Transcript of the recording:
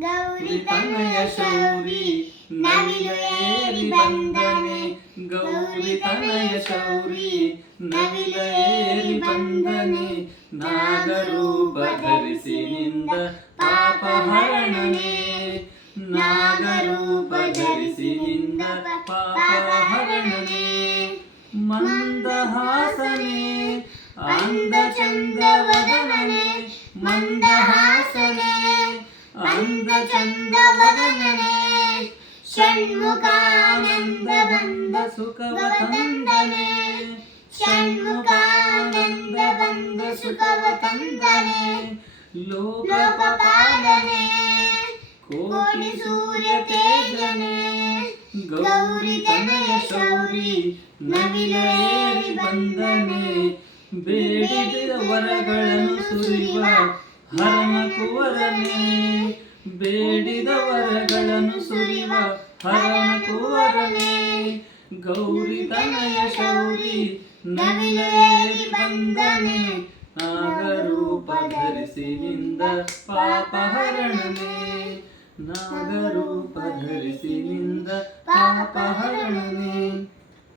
ಗೌರಿ ತನಯ ಶೌರಿ ನವಿಲು ಏರಿ ಬಂದನೆ ಗೌರಿ ತನಯ ಶೌರಿ ನವಿಲು ಏರಿ ಬಂದನೆ ನಾಗರೂಪ ಧರಿಸಿ ನಿಂದ ಪಾಪ ಹರಣನೆ ನಾಗರೂಪ ಧರಿಸಿ ನಿಂದ ಪಾಪ ಹರಣನೆ ಮಂದಹಾಸನೆ ಅಂದ ಚಂದ ವದನನೆ ಮಂದಹಾಸನೆ ಅಂದ ಚಂದ ವದನನೆ ಷಣ್ಮುಖಾನಂದ ಬಂದ ಸುಖವ ತಂದನೆ ಷಣ್ಮುಖಾನಂದ ಬಂದ ಸುಖವ ತಂದನೆ ಲೋಕಪಾಲನೆ ಕೋಟಿ ಸೂರ್ಯ ತೇಜನೆ ಗೌರಿ ತನಯ ಶೌರಿ ನವಿಲು ಏರಿ ಬಂದನೆ ಬೇಡಿದ ವರಗಳನ್ನು ಸುರಿವ ಹರನ ಕುವರನೆ ಬೇಡಿದ ವರಗಳನ್ನು ಸುರಿವ ಹರನ ಕುವರನೆ ಗೌರಿ ತನಯ ಶೌರಿ ನವಿಲು ಏರಿ ಬಂದನೆ ನಾಗರೂಪ ಧರಿಸಿ ನಿಂದ ಪಾಪ ಹರಣನೆ ನಾಗರೂಪ ಧರಿಸಿ ನಿಂದ ಪಾಪ ಹರಣನೆ